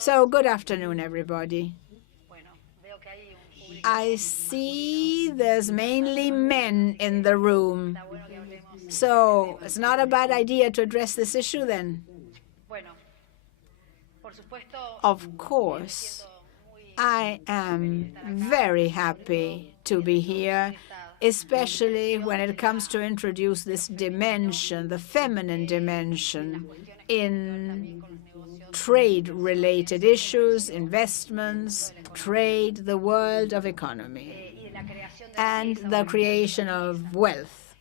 So, good afternoon, everybody. I see there's mainly men in the room. So, it's not a bad idea to address this issue then. Of course, I am very happy to be here, especially when it comes to introduce this dimension, the feminine dimension, in trade-related issues, investments, trade, the world of economy, and the creation of wealth.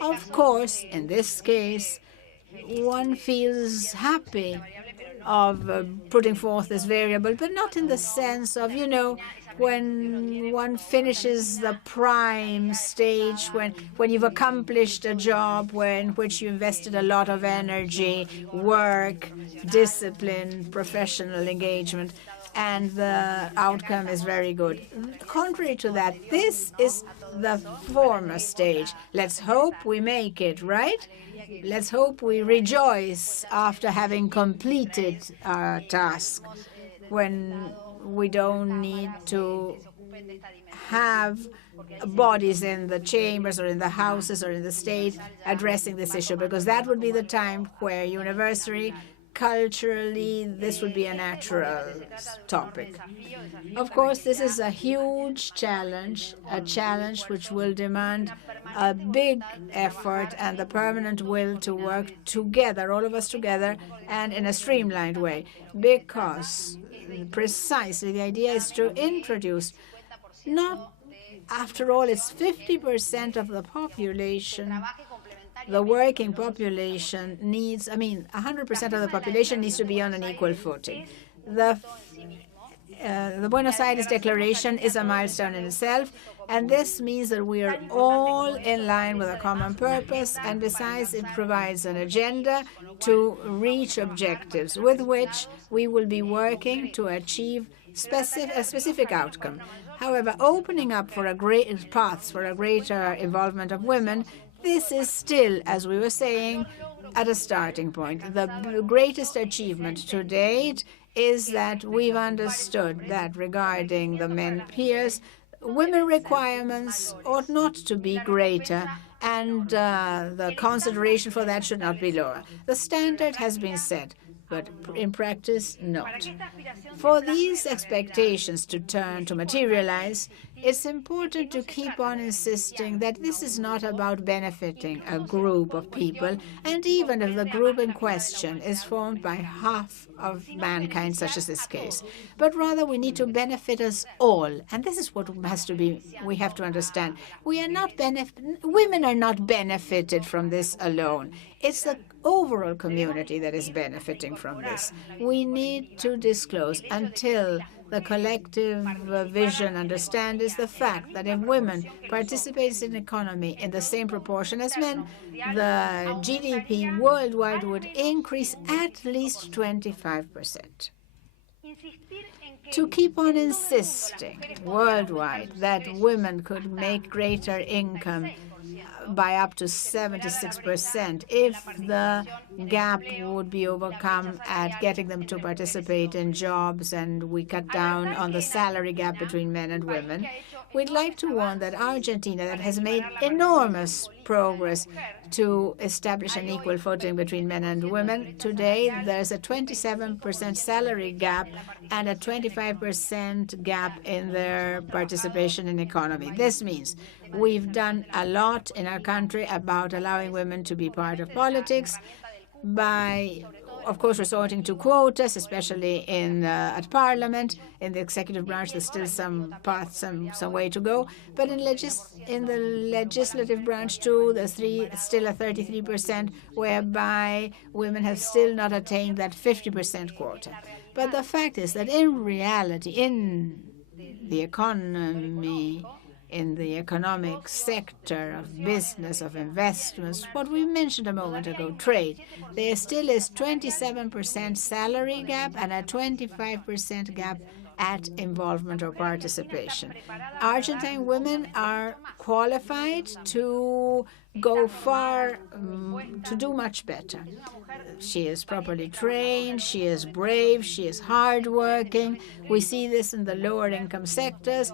Of course, in this case, one feels happy of putting forth this variable, but not in the sense of, when one finishes the prime stage, when you've accomplished a job in which you invested a lot of energy, work, discipline, professional engagement, and the outcome is very good. Contrary to that, this is the former stage. Let's hope we make it, right? Let's hope we rejoice after having completed our task, when we don't need to have bodies in the chambers or in the houses or in the state addressing this issue, because that would be the time where universally, culturally, this would be a natural topic. Of course, this is a huge challenge, a challenge which will demand a big effort and the permanent will to work together, all of us together, and in a streamlined way, because precisely the idea is to introduce, not, after all, it's 50% of the population. The working population needs, 100% of the population needs to be on an equal footing. The Buenos Aires Declaration is a milestone in itself, and this means that we are all in line with a common purpose, and besides, it provides an agenda to reach objectives with which we will be working to achieve a specific outcome. However, opening up for a great paths for a greater involvement of women, this is still, as we were saying, at a starting point. The greatest achievement to date is that we've understood that regarding the men peers, women requirements ought not to be greater, and the consideration for that should not be lower. The standard has been set, but in practice, not. For these expectations to materialize, it's important to keep on insisting that this is not about benefiting a group of people, and even if the group in question is formed by half of mankind, such as this case, but rather we need to benefit us all, and this is what we have to understand. Women are not benefited from this alone. It's the overall community that is benefiting from this. We need to disclose until the collective vision understands the fact that if women participate in the economy in the same proportion as men, the GDP worldwide would increase at least 25%. To keep on insisting worldwide that women could make greater income by up to 76% if the gap would be overcome at getting them to participate in jobs and we cut down on the salary gap between men and women. We'd like to warn that Argentina, that has made enormous progress to establish an equal footing between men and women, today there's a 27% salary gap and a 25% gap in their participation in the economy. This means we've done a lot in our country about allowing women to be part of politics by, of course, resorting to quotas, especially at Parliament. In the executive branch, there's still some way to go. But in the legislative branch, too, there's still a 33%, whereby women have still not attained that 50% quota. But the fact is that in reality, in the economy, in the economic sector of business, of investments, what we mentioned a moment ago, trade, there still is 27% salary gap and a 25% gap at involvement or participation. Argentine women are qualified to go far, to do much better. She is properly trained, she is brave, she is hardworking. We see this in the lower income sectors.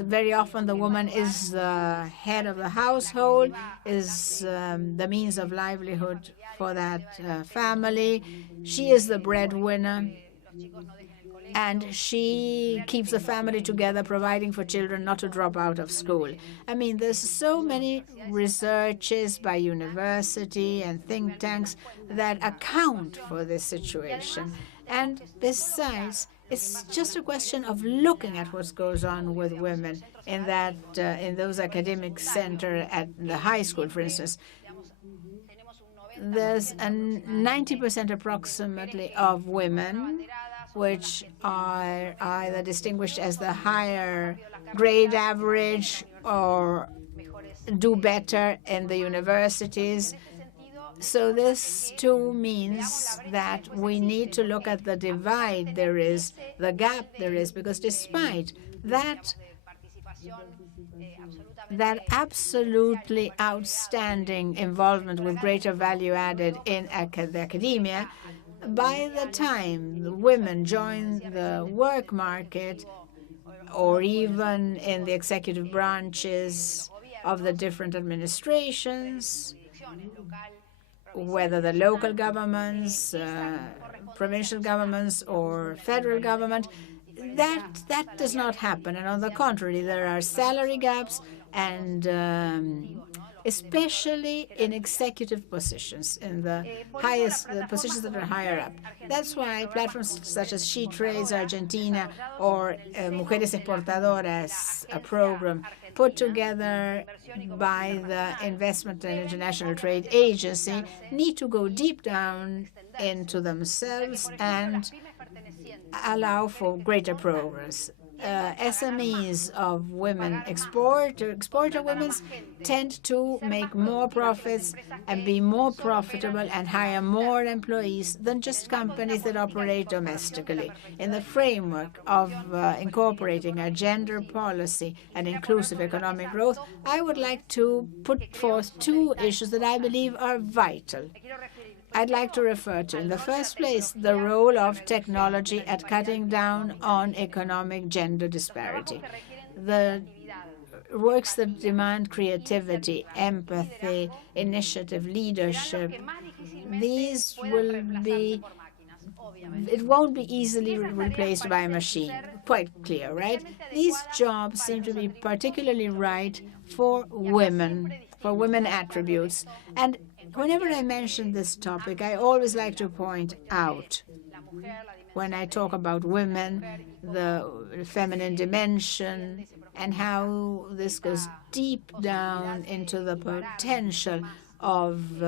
Very often the woman is the head of the household, is the means of livelihood for that family. She is the breadwinner, and she keeps the family together, providing for children not to drop out of school. I mean, there's so many researches by university and think tanks that account for this situation. And besides, it's just a question of looking at what goes on with women in those academic centers at the high school, for instance. There's a 90% approximately of women which are either distinguished as the higher grade average or do better in the universities. So this too means that we need to look at the divide there is, the gap there is, because despite that absolutely outstanding involvement with greater value added in academia, by the time the women join the work market, or even in the executive branches of the different administrations, whether the local governments, provincial governments, or federal government, that does not happen. And on the contrary, there are salary gaps, and especially in executive positions, in the positions that are higher up. That's why platforms such as SheTrades Argentina or Mujeres Exportadoras, a program put together by the Investment and International Trade Agency, need to go deep down into themselves and allow for greater progress. SMEs of women, exporter women, tend to make more profits and be more profitable and hire more employees than just companies that operate domestically. In the framework of incorporating a gender policy and inclusive economic growth, I would like to put forth two issues that I believe are vital. I'd like to refer to, in the first place, the role of technology at cutting down on economic gender disparity. The works that demand creativity, empathy, initiative, leadership, these will be, it won't be easily replaced by a machine. Quite clear, right? These jobs seem to be particularly right for women attributes. And whenever I mention this topic, I always like to point out, when I talk about women, the feminine dimension, and how this goes deep down into the potential of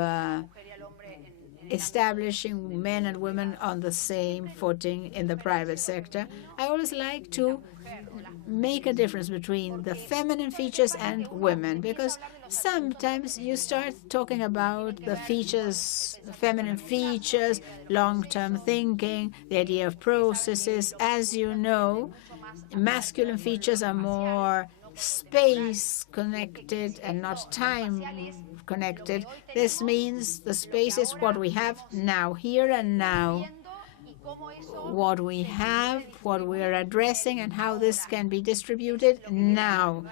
establishing men and women on the same footing in the private sector. I always like to make a difference between the feminine features and women, because sometimes you start talking about the features, the feminine features, long-term thinking, the idea of processes. As you know, masculine features are more space connected and not time connected. This means the space is what we have now, here and now. What we have, what we are addressing, and how this can be distributed now.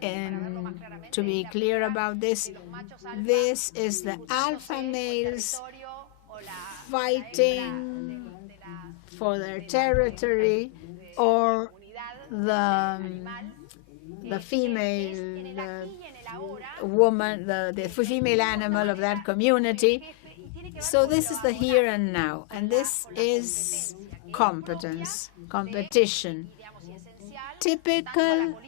And to be clear about this, this is the alpha males fighting for their territory, or the female woman, the female animal of that community. So this is the here and now, and this is competence, competition. Typical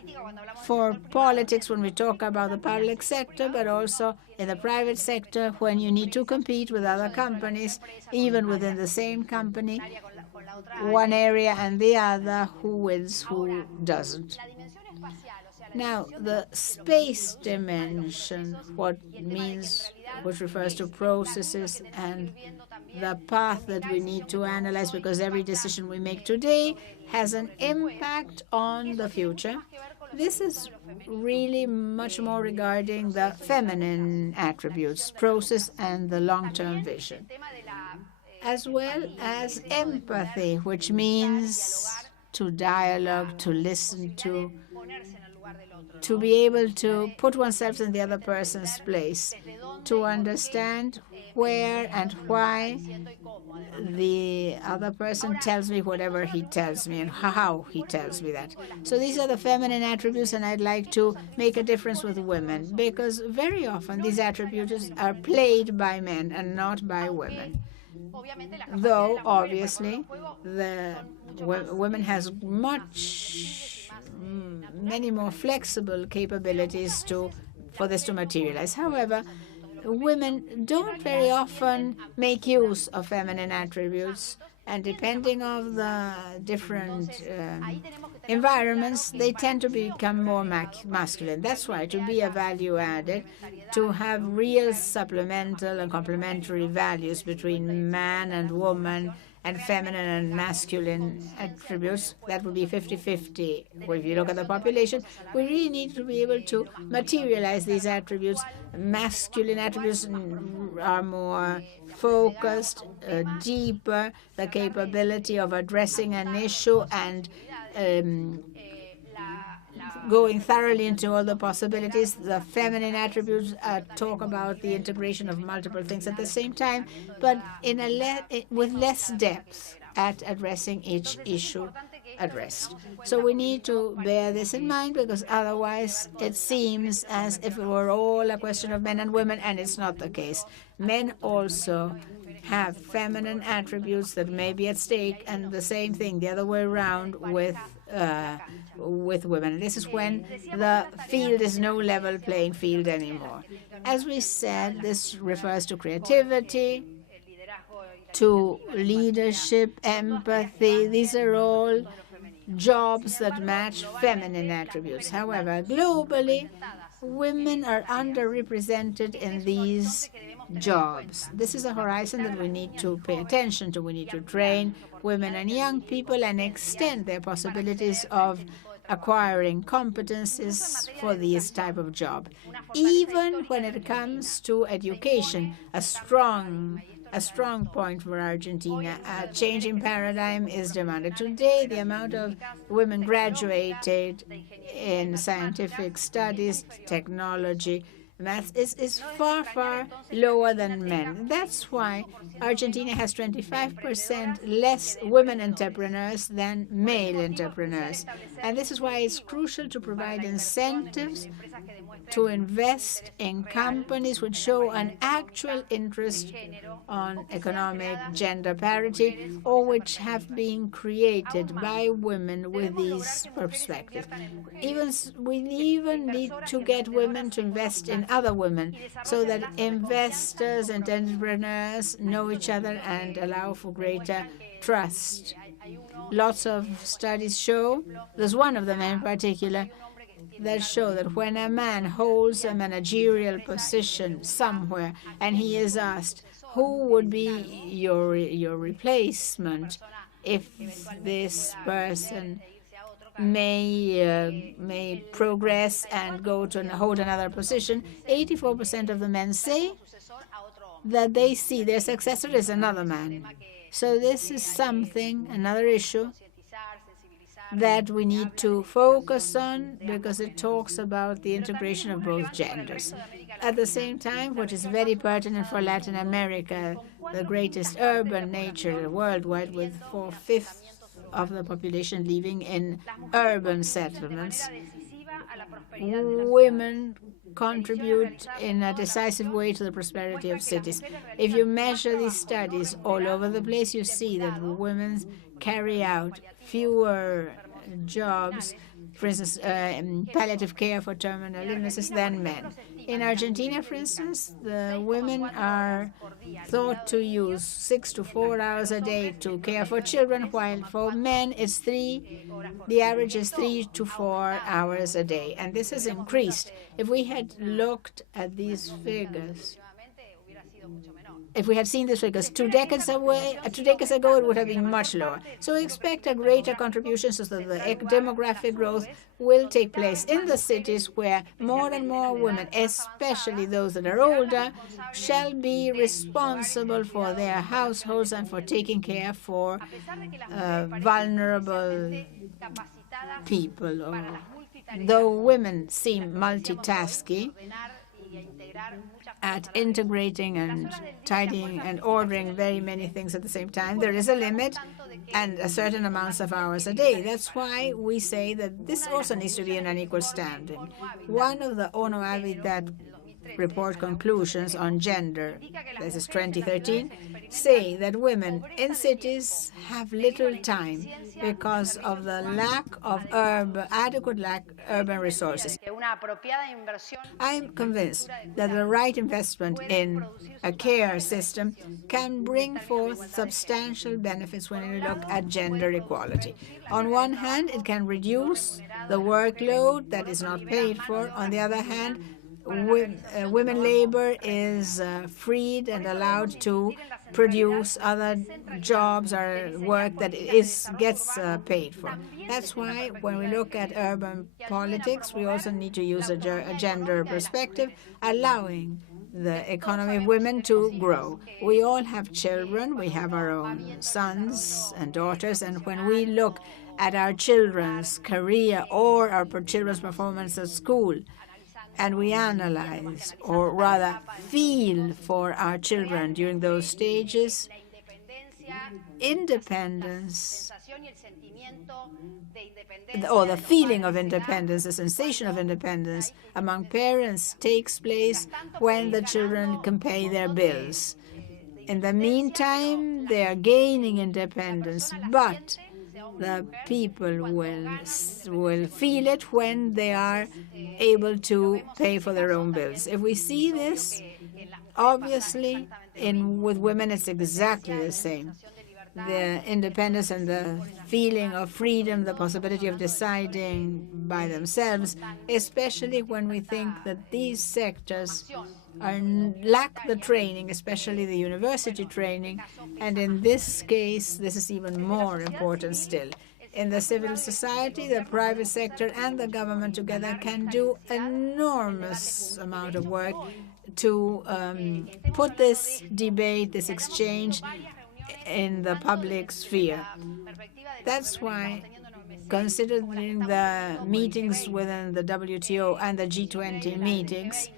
for politics when we talk about the public sector, but also in the private sector when you need to compete with other companies, even within the same company, one area and the other, who wins, who doesn't. Now, the space dimension, which refers to processes and the path that we need to analyze, because every decision we make today has an impact on the future. This is really much more regarding the feminine attributes, process, and the long-term vision, as well as empathy, which means to dialogue, to listen, to be able to put oneself in the other person's place, to understand where and why the other person tells me whatever he tells me and how he tells me that. So these are the feminine attributes, and I'd like to make a difference with women, because very often these attributes are played by men and not by women. Though, obviously, the women has many more flexible capabilities for this to materialize. However, women don't very often make use of feminine attributes, and depending on the different environments, they tend to become more masculine. That's why to be a value added, to have real supplemental and complementary values between man and woman and feminine and masculine attributes, that would be 50-50. Well, if you look at the population, we really need to be able to materialize these attributes. Masculine attributes are more focused, deeper, the capability of addressing an issue and going thoroughly into all the possibilities. The feminine attributes talk about the integration of multiple things at the same time, but with less depth at addressing each issue addressed. So we need to bear this in mind, because otherwise it seems as if it were all a question of men and women, and it's not the case. Men also have feminine attributes that may be at stake, and the same thing the other way around with women. This is when the field is no level playing field anymore. As we said, this refers to creativity, to leadership, empathy. These are all jobs that match feminine attributes. However, globally, women are underrepresented in these jobs. This is a horizon that we need to pay attention to. We need to train women and young people and extend their possibilities of acquiring competencies for this type of job. Even when it comes to education, a strong point for Argentina. A changing paradigm is demanded. Today, the amount of women graduated in scientific studies, technology, math is far, far lower than men. That's why Argentina has 25% less women entrepreneurs than male entrepreneurs. And this is why it's crucial to provide incentives to invest in companies which show an actual interest on economic gender parity, or which have been created by women with these perspectives. We even need to get women to invest in other women, so that investors and entrepreneurs know each other and allow for greater trust. Lots of studies show, there's one of them in particular, that show that when a man holds a managerial position somewhere and he is asked, who would be your replacement if this person may progress and go to hold another position, 84% of the men say that they see their successor as another man. So this is something, another issue that we need to focus on, because it talks about the integration of both genders. At the same time, what is very pertinent for Latin America, the greatest urban nature worldwide, with 4/5 of the population living in urban settlements, women contribute in a decisive way to the prosperity of cities. If you measure these studies all over the place, you see that women carry out fewer jobs, for instance, palliative care for terminal illnesses, than men. In Argentina, for instance, the women are thought to use 6 to 4 hours a day to care for children, while for men it's the average is 3 to 4 hours a day. And this has increased. If we had looked at these figures if we had seen these figures 2 decades ago, it would have been much lower. So we expect a greater contribution so that the demographic growth will take place in the cities where more and more women, especially those that are older, shall be responsible for their households and for taking care for vulnerable people. Though women seem multitasking at integrating and tidying and ordering very many things at the same time, there is a limit and a certain amounts of hours a day. That's why we say that this also needs to be an unequal standing. One of the ONU Habitat report conclusions on gender, this is 2013, say that women in cities have little time because of the lack of adequate urban resources. I am convinced that the right investment in a care system can bring forth substantial benefits when we look at gender equality. On one hand, it can reduce the workload that is not paid for. On the other hand, women labor is freed and allowed to produce other jobs or work that gets paid for. That's why when we look at urban politics, we also need to use a gender perspective, allowing the economy of women to grow. We all have children. We have our own sons and daughters, and when we look at our children's career or our children's performance at school, and we analyze, or rather feel for our children during those stages, independence, or the feeling of independence, the sensation of independence among parents takes place when the children can pay their bills. In the meantime, they are gaining independence, but the people will feel it when they are able to pay for their own bills. If we see this, obviously, with women, it's exactly the same. The independence and the feeling of freedom, the possibility of deciding by themselves, especially when we think that these sectors lack the training, especially the university training, and in this case, this is even more important still. In the civil society, the private sector and the government together can do enormous amount of work to put this debate, this exchange, in the public sphere. That's why, considering the meetings within the WTO and the G20 meetings,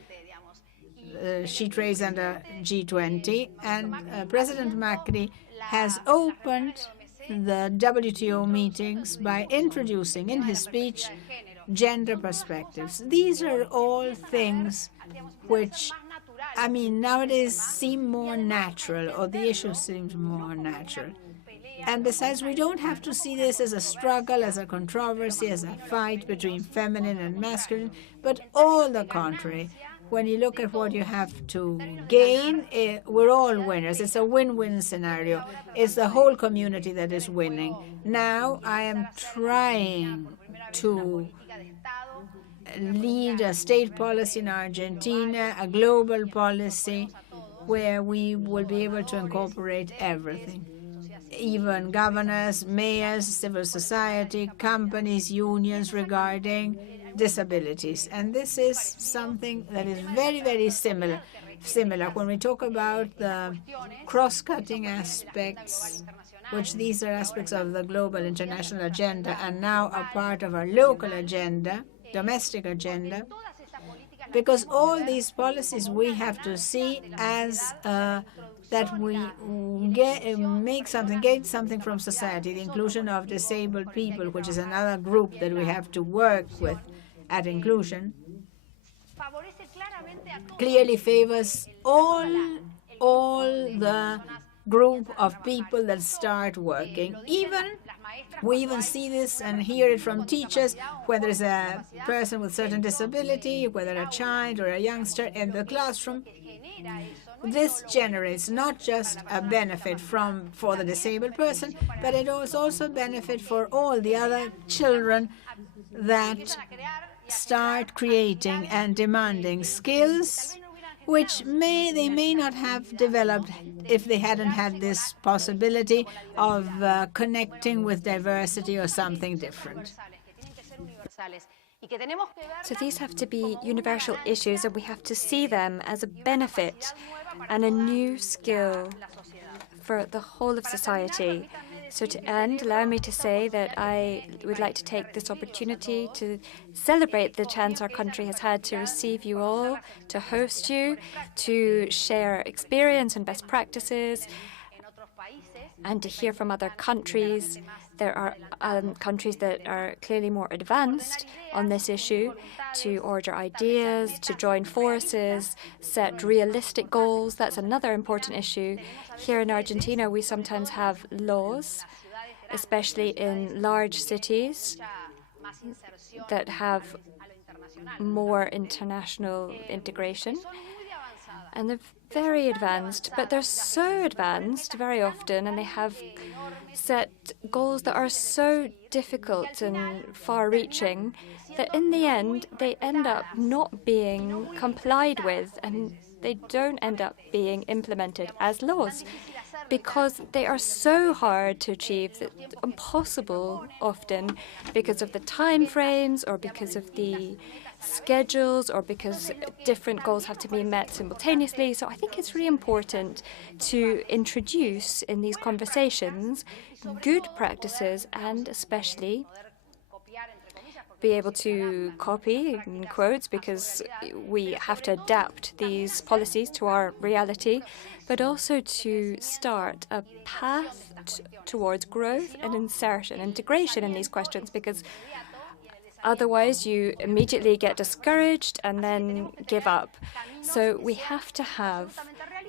SheTrades and G20, and President Macri has opened the WTO meetings by introducing in his speech gender perspectives. These are all things which, I mean, nowadays seem more natural, or the issue seems more natural. And besides, we don't have to see this as a struggle, as a controversy, as a fight between feminine and masculine, but all the contrary. When you look at what you have to gain, we're all winners. It's a win-win scenario. It's the whole community that is winning. Now I am trying to lead a state policy in Argentina, a global policy, where we will be able to incorporate everything. Even governors, mayors, civil society, companies, unions regarding disabilities. And this is something that is very, very similar. When we talk about the cross-cutting aspects, which these are aspects of the global international agenda and now are part of our local agenda, domestic agenda, because all these policies we have to see as that we gain something from society. The inclusion of disabled people, which is another group that we have to work with at inclusion, clearly favors all the group of people that start working. We even see this and hear it from teachers, whether it's a person with certain disability, whether a child or a youngster in the classroom. This generates not just a benefit for the disabled person, but it is also a benefit for all the other children that start creating and demanding skills which they may not have developed if they hadn't had this possibility of connecting with diversity or something different. So these have to be universal issues, and we have to see them as a benefit and a new skill for the whole of society. So to end, allow me to say that I would like to take this opportunity to celebrate the chance our country has had to receive you all, to host you, to share experience and best practices, and to hear from other countries. There are countries that are clearly more advanced on this issue, to order ideas, to join forces, set realistic goals. That's another important issue. Here in Argentina, we sometimes have laws, especially in large cities, that have more international integration. And they're very advanced, but they're so advanced very often, and they have set goals that are so difficult and far-reaching that in the end they end up not being complied with, and they don't end up being implemented as laws because they are so hard to achieve, that impossible often because of the time frames or because of the schedules or because different goals have to be met simultaneously. So I think it's really important to introduce in these conversations good practices and especially be able to copy, in quotes, because we have to adapt these policies to our reality, but also to start a path towards growth and integration in these questions, because otherwise you immediately get discouraged and then give up. So we have to have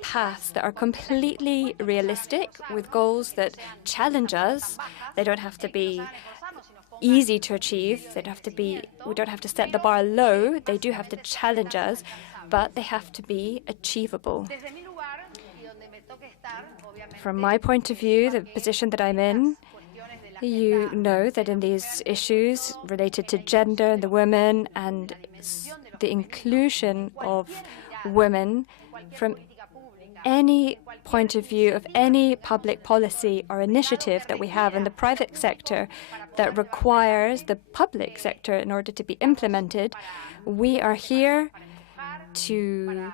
paths that are completely realistic with goals that challenge us. They don't have to be easy to achieve. We don't have to set the bar low. They do have to challenge us, but they have to be achievable. From my point of view, the position that I'm in, you know that in these issues related to gender and the women and the inclusion of women from any point of view of any public policy or initiative that we have in the private sector that requires the public sector in order to be implemented, we are here to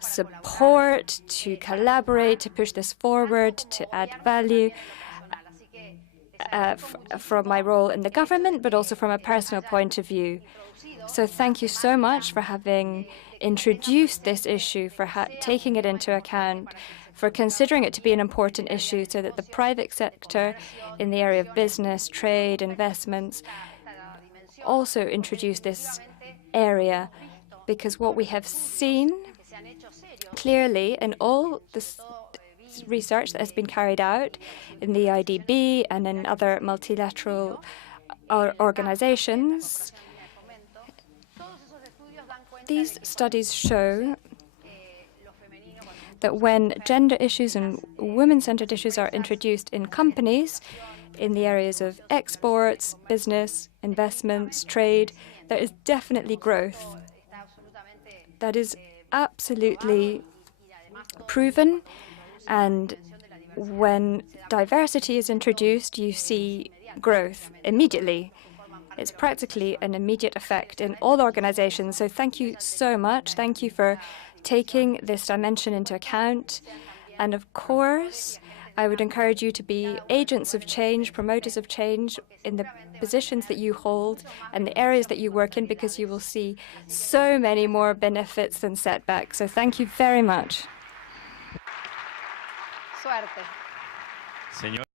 support, to collaborate, to push this forward, to add value from my role in the government, but also from a personal point of view. So thank you so much for having introduced this issue, for taking it into account, for considering it to be an important issue so that the private sector in the area of business, trade, investments also introduce this area. Because what we have seen clearly in all this research that has been carried out in the IDB and in other multilateral organizations, these studies show that when gender issues and women-centered issues are introduced in companies in the areas of exports, business, investments, trade, there is definitely growth. That is absolutely proven, and when diversity is introduced, you see growth immediately. It's practically an immediate effect in all organizations. So thank you so much. Thank you for taking this dimension into account. And of course, I would encourage you to be agents of change, promoters of change in the positions that you hold and the areas that you work in, because you will see so many more benefits than setbacks. So thank you very much. Suerte.